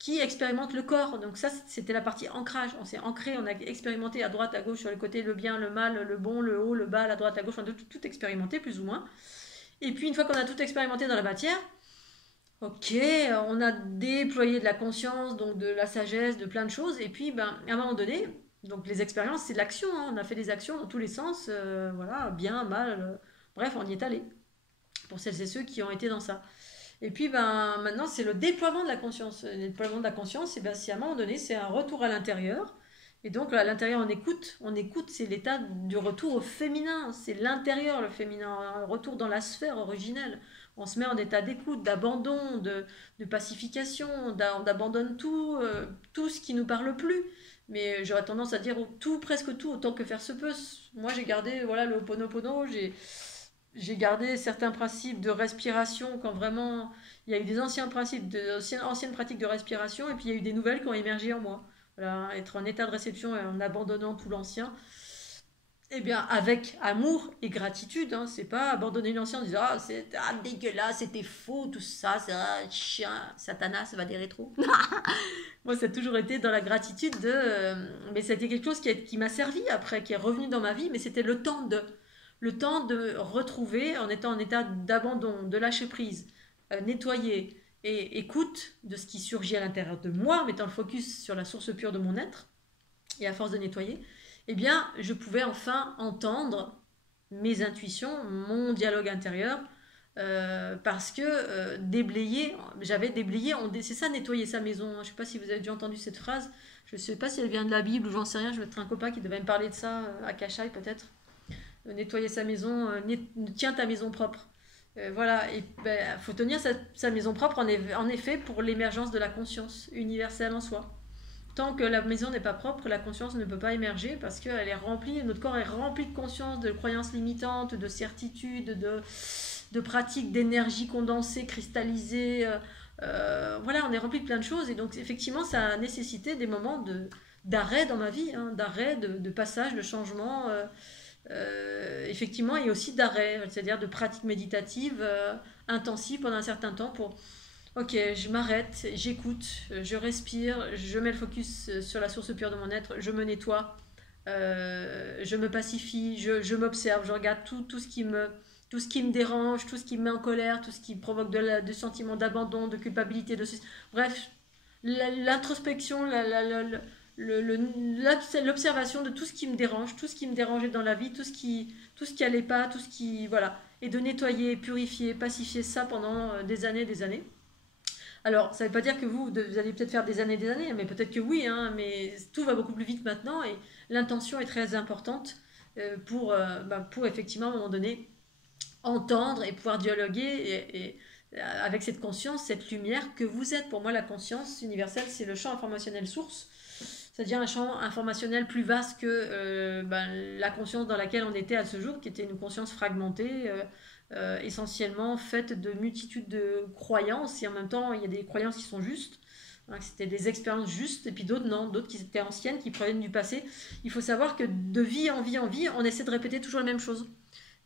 qui expérimente le corps. Donc ça, c'était la partie ancrage. On s'est ancré, on a expérimenté à droite, à gauche, sur les côtés, le bien, le mal, le bon, le haut, le bas, la droite, à gauche, on a tout expérimenté, plus ou moins. Et puis, une fois qu'on a tout expérimenté dans la matière, ok, on a déployé de la conscience, donc de la sagesse, de plein de choses, et puis à un moment donné, donc les expériences, c'est de l'action, hein, on a fait des actions dans tous les sens, voilà, bien, mal, bref, on y est allé, pour celles et ceux qui ont été dans ça. Et puis maintenant, c'est le déploiement de la conscience. Le déploiement de la conscience, c'est à un moment donné, c'est un retour à l'intérieur, et donc à l'intérieur, on écoute, c'est l'état du retour au féminin, c'est l'intérieur, le féminin, un retour dans la sphère originelle. On se met en état d'écoute, d'abandon, de pacification, on abandonne tout ce qui nous parle plus. Mais j'aurais tendance à dire tout, presque tout, autant que faire se peut. Moi, j'ai gardé voilà, le Ho'oponopono, j'ai gardé certains principes de respiration quand vraiment il y a eu des anciens principes, anciennes pratiques de respiration, et puis il y a eu des nouvelles qui ont émergé en moi. Voilà, être en état de réception et en abandonnant tout l'ancien. Eh bien, avec amour et gratitude, hein, c'est pas abandonner l'ancien en disant c'est dégueulasse, c'était faux, tout ça, c'est chien, Satanas, ça va des rétros. Moi, ça a toujours été dans la gratitude mais c'était quelque chose qui m'a servi après, qui est revenu dans ma vie, mais c'était le temps de retrouver en étant en état d'abandon, de lâcher prise, nettoyer, et écoute de ce qui surgit à l'intérieur de moi, mettant le focus sur la source pure de mon être, et à force de nettoyer, eh bien, je pouvais enfin entendre mes intuitions, mon dialogue intérieur, parce que j'avais déblayé, c'est ça nettoyer sa maison. Je ne sais pas si vous avez déjà entendu cette phrase, je ne sais pas si elle vient de la Bible ou j'en sais rien, je vais être un copain qui devait me parler de ça à Cachay peut-être. Nettoyer sa maison, tiens ta maison propre. Voilà, et ben, faut tenir sa maison propre en effet pour l'émergence de la conscience universelle en soi. Tant que la maison n'est pas propre, la conscience ne peut pas émerger parce que notre corps est rempli de conscience, de croyances limitantes, de certitudes, de pratiques d'énergie condensée, cristallisée. Voilà, on est rempli de plein de choses et donc effectivement, ça a nécessité des moments d'arrêt dans ma vie, hein, d'arrêt, de passage, de changement. Effectivement, et aussi d'arrêt, c'est-à-dire de pratiques méditatives intensives pendant un certain temps pour, ok, je m'arrête, j'écoute, je respire, je mets le focus sur la source pure de mon être, je me nettoie, je me pacifie, je m'observe, je regarde tout ce qui me dérange, tout ce qui me met en colère, tout ce qui provoque de sentiments d'abandon, de culpabilité, bref, l'introspection, l'observation de tout ce qui me dérange, tout ce qui me dérangeait dans la vie, tout ce qui allait pas, tout ce qui, voilà, et de nettoyer, purifier, pacifier ça pendant des années, des années. Alors, ça ne veut pas dire que vous allez peut-être faire des années, mais peut-être que oui, hein, mais tout va beaucoup plus vite maintenant et l'intention est très importante pour effectivement, à un moment donné, entendre et pouvoir dialoguer avec cette conscience, cette lumière que vous êtes. Pour moi, la conscience universelle, c'est le champ informationnel source, c'est-à-dire un champ informationnel plus vaste que la conscience dans laquelle on était à ce jour, qui était une conscience fragmentée, essentiellement faite de multitudes de croyances, et en même temps, il y a des croyances qui sont justes, hein, c'était des expériences justes, et puis d'autres non, d'autres qui étaient anciennes, qui proviennent du passé. Il faut savoir que de vie en vie en vie, on essaie de répéter toujours la même chose.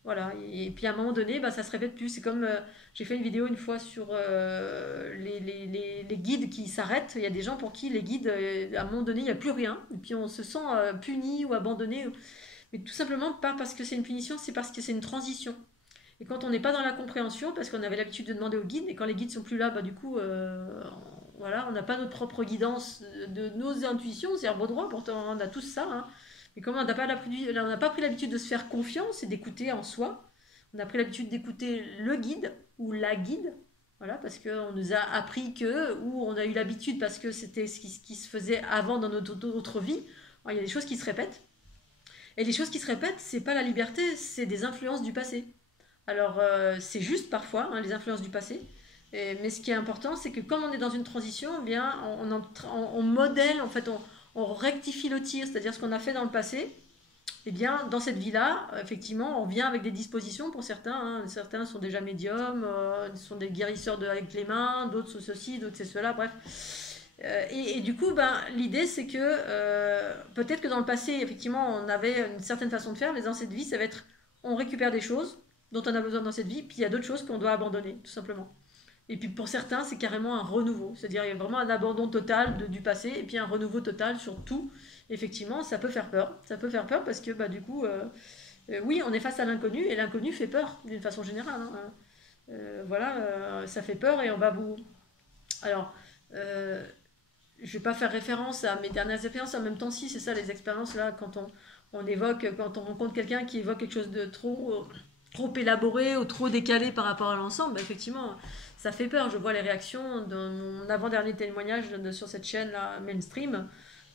Voilà, et puis à un moment donné, bah, ça se répète plus. C'est comme j'ai fait une vidéo une fois sur les guides qui s'arrêtent. Il y a des gens pour qui les guides, à un moment donné, il n'y a plus rien. Et puis on se sent puni ou abandonné. Mais tout simplement pas parce que c'est une punition, c'est parce que c'est une transition. Et quand on n'est pas dans la compréhension, parce qu'on avait l'habitude de demander aux guides, et quand les guides sont plus là, bah, du coup, voilà, on n'a pas notre propre guidance de nos intuitions, c'est un beau droit, pourtant on a tous ça, hein. Mais comme on n'a pas pris l'habitude de se faire confiance et d'écouter en soi, on a pris l'habitude d'écouter le guide ou la guide, voilà, parce qu'on nous a appris que, ou on a eu l'habitude parce que c'était ce qui se faisait avant dans notre autre vie. Alors, il y a des choses qui se répètent. Et les choses qui se répètent, c'est pas la liberté, c'est des influences du passé. Alors, c'est juste parfois, hein, les influences du passé. Mais ce qui est important, c'est que comme on est dans une transition, eh bien, on modèle, en fait, on rectifie le tir, c'est-à-dire ce qu'on a fait dans le passé. Eh bien, dans cette vie-là, effectivement, on vient avec des dispositions pour certains, hein. Certains sont déjà médiums, sont des guérisseurs avec les mains, d'autres sont ceci, d'autres c'est cela, bref. Et du coup, ben, l'idée, c'est que peut-être que dans le passé, effectivement, on avait une certaine façon de faire, mais dans cette vie, ça va être, on récupère des choses dont on a besoin dans cette vie, puis il y a d'autres choses qu'on doit abandonner, tout simplement. Et puis pour certains, c'est carrément un renouveau, c'est-à-dire il y a vraiment un abandon total du passé, et puis un renouveau total sur tout. Effectivement, ça peut faire peur. Ça peut faire peur parce que bah, du coup, oui, on est face à l'inconnu, et l'inconnu fait peur d'une façon générale, hein. Voilà, ça fait peur et on va vous... Alors, je ne vais pas faire référence à mes dernières expériences, en même temps si, c'est ça les expériences là, quand on rencontre quelqu'un qui évoque quelque chose de trop élaboré ou trop décalé par rapport à l'ensemble, bah, effectivement, ça fait peur. Je vois les réactions dans mon avant-dernier témoignage sur cette chaîne là, mainstream.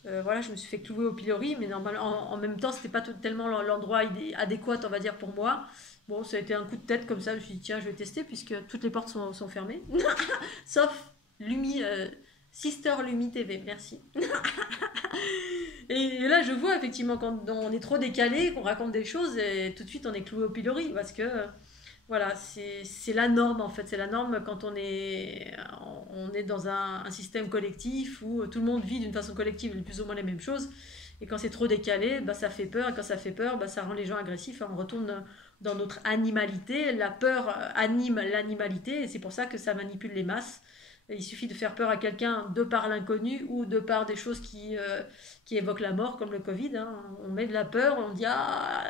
Voilà, je me suis fait clouer au pilori, mais normalement, en même temps, c'était pas tellement l'endroit adéquat, on va dire, pour moi. Bon, ça a été un coup de tête comme ça. Je me suis dit, tiens, je vais tester puisque toutes les portes sont fermées. Sauf Sister Lumi TV, merci. Et là, je vois effectivement quand on est trop décalé, qu'on raconte des choses, et tout de suite on est cloué au pilori parce que voilà, c'est la norme en fait. C'est la norme quand on est dans un système collectif où tout le monde vit d'une façon collective plus ou moins les mêmes choses. Et quand c'est trop décalé, bah, ça fait peur. Et quand ça fait peur, bah, ça rend les gens agressifs. On retourne dans notre animalité. La peur anime l'animalité et c'est pour ça que ça manipule les masses. Il suffit de faire peur à quelqu'un de par l'inconnu ou de par des choses qui évoquent la mort, comme le Covid, hein. On met de la peur, on dit ah,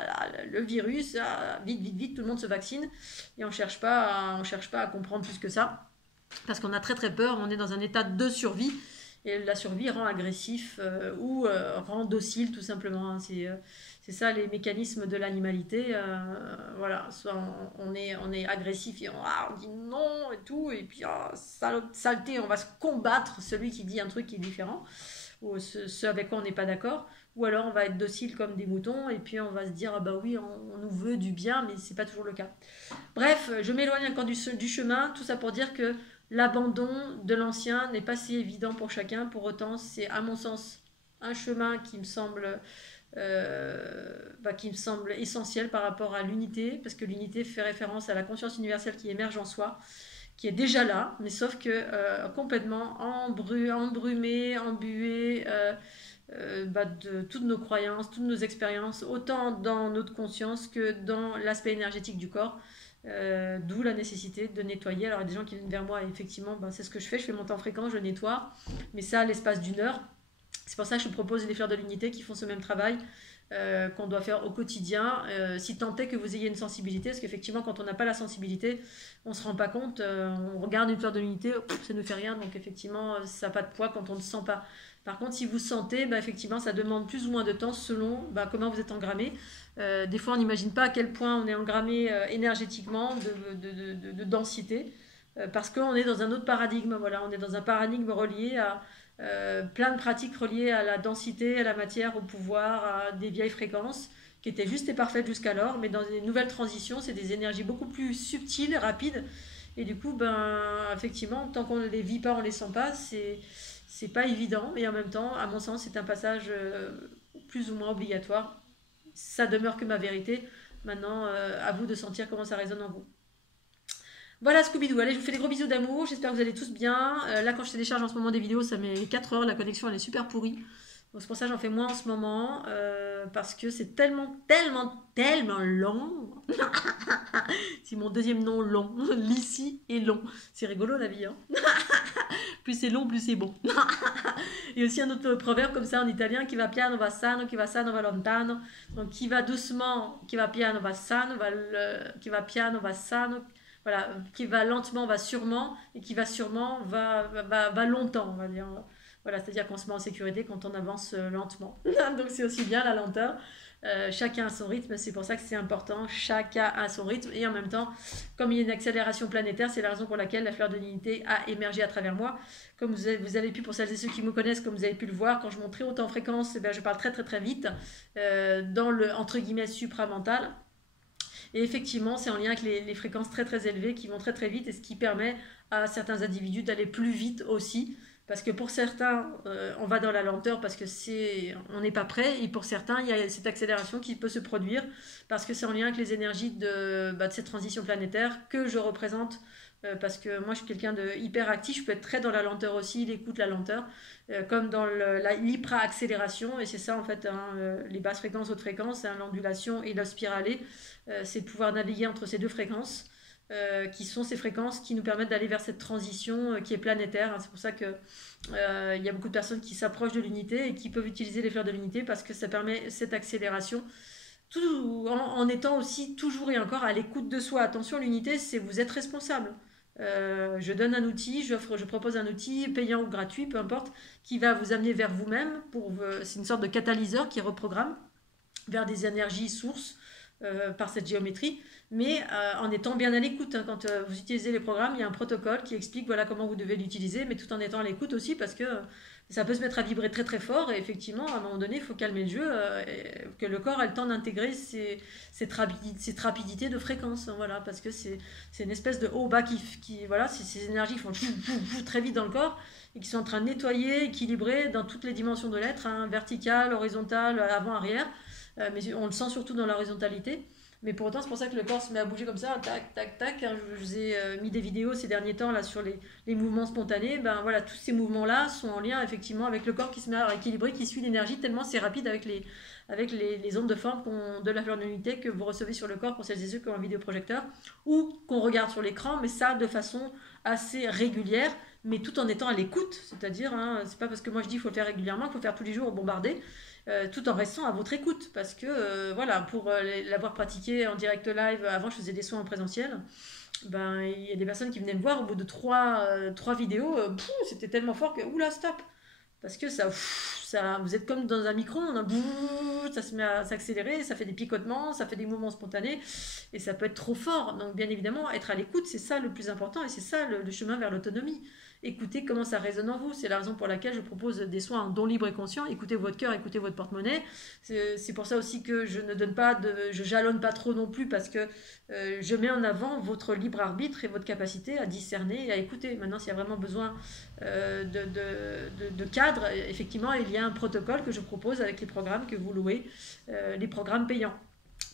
le virus, ah, vite, vite, vite, tout le monde se vaccine. Et on cherche pas à comprendre plus que ça. parce qu'on a très très peur, on est dans un état de survie, et la survie rend agressif ou rend docile tout simplement, hein. C'est ça les mécanismes de l'animalité. Voilà, soit on est agressif et on dit non et tout, et puis saleté, on va se combattre celui qui dit un truc qui est différent, ou ce avec quoi on n'est pas d'accord, ou alors on va être docile comme des moutons, et puis on va se dire ah bah oui, on nous veut du bien, mais c'est pas toujours le cas. Bref, je m'éloigne encore du chemin, tout ça pour dire que l'abandon de l'ancien n'est pas si évident pour chacun. Pour autant, c'est à mon sens un chemin qui me semble essentiel par rapport à l'unité, parce que l'unité fait référence à la conscience universelle qui émerge en soi, qui est déjà là, mais sauf que complètement embrumé, embué de toutes nos croyances, toutes nos expériences, autant dans notre conscience que dans l'aspect énergétique du corps. D'où la nécessité de nettoyer. Alors il y a des gens qui viennent vers moi et effectivement c'est ce que je fais monter en fréquence, je nettoie, mais ça à l'espace d'une heure. C'est pour ça que je propose les fleurs de l'unité qui font ce même travail qu'on doit faire au quotidien, si tant est que vous ayez une sensibilité, parce qu'effectivement quand on n'a pas la sensibilité, on ne se rend pas compte, on regarde une fleur de l'unité, ça ne fait rien, donc effectivement ça n'a pas de poids quand on ne sent pas. Par contre, si vous sentez, effectivement, ça demande plus ou moins de temps selon comment vous êtes engrammé. Des fois, on n'imagine pas à quel point on est engrammé énergétiquement de densité, parce qu'on est dans un autre paradigme. Voilà, on est dans un paradigme relié à plein de pratiques reliées à la densité, à la matière, au pouvoir, à des vieilles fréquences qui étaient justes et parfaites jusqu'alors, mais dans les nouvelles transitions, c'est des énergies beaucoup plus subtiles, rapides, et du coup, effectivement, tant qu'on ne les vit pas, on ne les sent pas, c'est pas évident, mais en même temps, à mon sens, c'est un passage plus ou moins obligatoire. Ça demeure que ma vérité. Maintenant, à vous de sentir comment ça résonne en vous. Voilà Scooby-Doo, allez je vous fais des gros bisous d'amour, j'espère que vous allez tous bien. Là quand je télécharge en ce moment des vidéos, ça met 4 heures, la connexion elle est super pourrie. Donc c'est pour ça que j'en fais moins en ce moment, parce que c'est tellement long. C'est mon deuxième nom long, l'ici est long. C'est rigolo la vie, hein. Plus c'est long, plus c'est bon. Il y a aussi un autre proverbe comme ça en italien, qui va piano va sano, qui va sano va lontano. Donc qui va doucement, qui va piano va sano, qui va piano va sano. Voilà, qui va lentement, va sûrement, et qui va sûrement, va longtemps, on va dire. Voilà, c'est-à-dire qu'on se met en sécurité quand on avance lentement. Donc c'est aussi bien la lenteur. Chacun a son rythme, c'est pour ça que c'est important. Chacun a son rythme. Et en même temps, comme il y a une accélération planétaire, c'est la raison pour laquelle la fleur de l'unité a émergé à travers moi. Comme vous avez pu, pour celles et ceux qui me connaissent, comme vous avez pu le voir, quand je monte très haut en fréquence, je parle très très très vite dans le, entre guillemets, supramental. Et effectivement, c'est en lien avec les fréquences très très élevées qui vont très très vite, et ce qui permet à certains individus d'aller plus vite aussi. Parce que pour certains, on va dans la lenteur parce que on n'est pas prêt, et pour certains, il y a cette accélération qui peut se produire parce que c'est en lien avec les énergies de cette transition planétaire que je représente. Parce que moi je suis quelqu'un de hyper actif, je peux être très dans la lenteur aussi, l'écoute, la lenteur, comme dans l'hyper-accélération, et c'est ça en fait, hein, les basses fréquences, hautes fréquences, hein, l'ondulation et la spiralée, c'est de pouvoir naviguer entre ces deux fréquences, qui sont ces fréquences qui nous permettent d'aller vers cette transition qui est planétaire, hein. C'est pour ça que il y a beaucoup de personnes qui s'approchent de l'unité et qui peuvent utiliser les fleurs de l'unité parce que ça permet cette accélération, tout en étant aussi toujours et encore à l'écoute de soi. Attention, l'unité, c'est vous êtes responsable. Je donne un outil, je propose un outil payant ou gratuit, peu importe, qui va vous amener vers vous-même. C'est une sorte de catalyseur qui reprogramme vers des énergies sources par cette géométrie, mais en étant bien à l'écoute, hein. Quand vous utilisez les programmes, il y a un protocole qui explique voilà comment vous devez l'utiliser, mais tout en étant à l'écoute aussi, parce que ça peut se mettre à vibrer très très fort, et effectivement à un moment donné il faut calmer le jeu, que le corps ait le temps d'intégrer cette rapidité de fréquence, hein, voilà, parce que c'est une espèce de haut-bas qui voilà, ces énergies font très vite dans le corps et qui sont en train de nettoyer, équilibrer dans toutes les dimensions de l'être, hein, verticale, horizontale, avant, arrière, mais on le sent surtout dans l'horizontalité. Mais pour autant, c'est pour ça que le corps se met à bouger comme ça, tac, tac, tac. Je vous ai mis des vidéos ces derniers temps là, sur les mouvements spontanés. Voilà, tous ces mouvements-là sont en lien effectivement avec le corps qui se met à rééquilibrer, qui suit l'énergie, tellement c'est rapide avec les ondes de forme de la fleur de l'unité que vous recevez sur le corps pour celles et ceux qui ont un vidéoprojecteur, ou qu'on regarde sur l'écran, mais ça de façon assez régulière, mais tout en étant à l'écoute. C'est-à-dire, hein, c'est pas parce que moi je dis qu'il faut le faire régulièrement, qu'il faut le faire tous les jours, bombarder. tout en restant à votre écoute. Parce que, voilà, pour l'avoir pratiqué en direct live, avant je faisais des soins en présentiel, ben, il y a des personnes qui venaient me voir au bout de trois vidéos, c'était tellement fort que, oula, stop! Parce que ça, vous êtes comme dans un micro-ondes, hein, ça se met à s'accélérer, ça fait des picotements, ça fait des mouvements spontanés, et ça peut être trop fort. Donc bien évidemment, être à l'écoute, c'est ça le plus important, et c'est ça le chemin vers l'autonomie. Écoutez comment ça résonne en vous. C'est la raison pour laquelle je propose des soins en don libre et conscient. Écoutez votre cœur, écoutez votre porte-monnaie. C'est pour ça aussi que je ne donne pas je jalonne pas trop non plus, parce que je mets en avant votre libre arbitre et votre capacité à discerner et à écouter. Maintenant, s'il y a vraiment besoin de cadre, effectivement, il y a un protocole que je propose avec les programmes que vous louez, les programmes payants.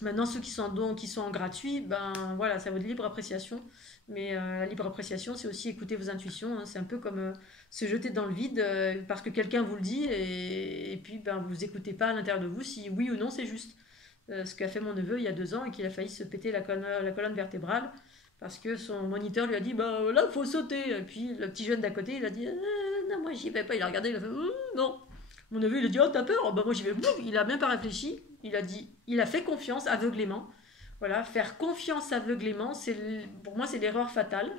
Maintenant, ceux qui sont en don, qui sont en gratuit, ben voilà, c'est à votre libre appréciation. Mais la libre appréciation, c'est aussi écouter vos intuitions, hein. C'est un peu comme se jeter dans le vide parce que quelqu'un vous le dit, et puis ben, vous écoutez pas à l'intérieur de vous si oui ou non c'est juste. Ce qu'a fait mon neveu il y a 2 ans, et qu'il a failli se péter la colonne vertébrale parce que son moniteur lui a dit bah là faut sauter, et puis le petit jeune d'à côté il a dit non, moi j'y vais pas. Il a regardé, il a fait non. Mon neveu il a dit oh t'as peur, oh, bah moi j'y vais. Il a même pas réfléchi, il a fait confiance aveuglément. Voilà, faire confiance aveuglément, pour moi c'est l'erreur fatale.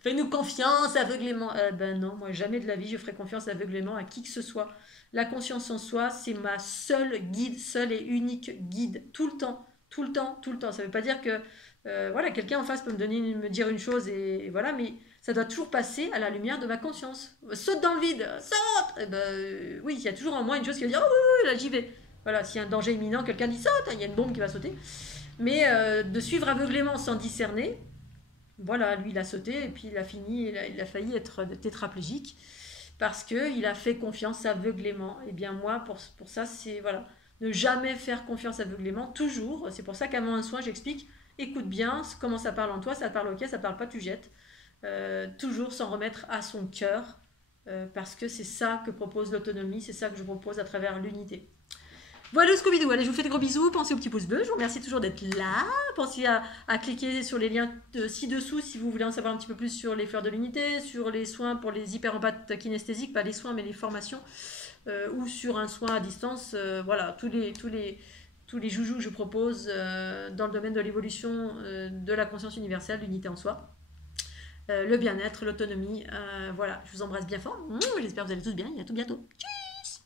Fais-nous confiance aveuglément. Ben non, moi jamais de la vie je ferai confiance aveuglément à qui que ce soit. La conscience en soi, c'est ma seule guide, seule et unique guide, tout le temps, tout le temps, tout le temps. Ça ne veut pas dire que voilà, quelqu'un en face peut me dire une chose, et voilà, mais ça doit toujours passer à la lumière de ma conscience. Saute dans le vide, saute. Oui, il y a toujours en moi une chose qui va dire oh oui, oui, là j'y vais. Voilà, s'il y a un danger imminent, quelqu'un dit saute, il y a une bombe qui va sauter. Mais de suivre aveuglément sans discerner, voilà, lui il a sauté, et puis il a fini, il a failli être tétraplégique parce qu'il a fait confiance aveuglément. Et bien moi, pour ça, c'est voilà, ne jamais faire confiance aveuglément, toujours. C'est pour ça qu'avant un soin, j'explique, écoute bien comment ça parle en toi, ça parle ok, ça parle pas, tu jettes. Toujours s'en remettre à son cœur, parce que c'est ça que propose l'autonomie, c'est ça que je propose à travers l'unité. Voilà Scooby-Doo, allez je vous fais des gros bisous, pensez au petit pouce bleu, je vous remercie toujours d'être là, pensez à cliquer sur les liens ci-dessous si vous voulez en savoir un petit peu plus sur les fleurs de l'unité, sur les soins pour les hyperempathes kinesthésiques, pas les soins mais les formations, ou sur un soin à distance, voilà, tous les joujoux que je propose dans le domaine de l'évolution de la conscience universelle, l'unité en soi. Le bien-être, l'autonomie, voilà, je vous embrasse bien fort, j'espère que vous allez tous bien, et à tout bientôt. Tchuss.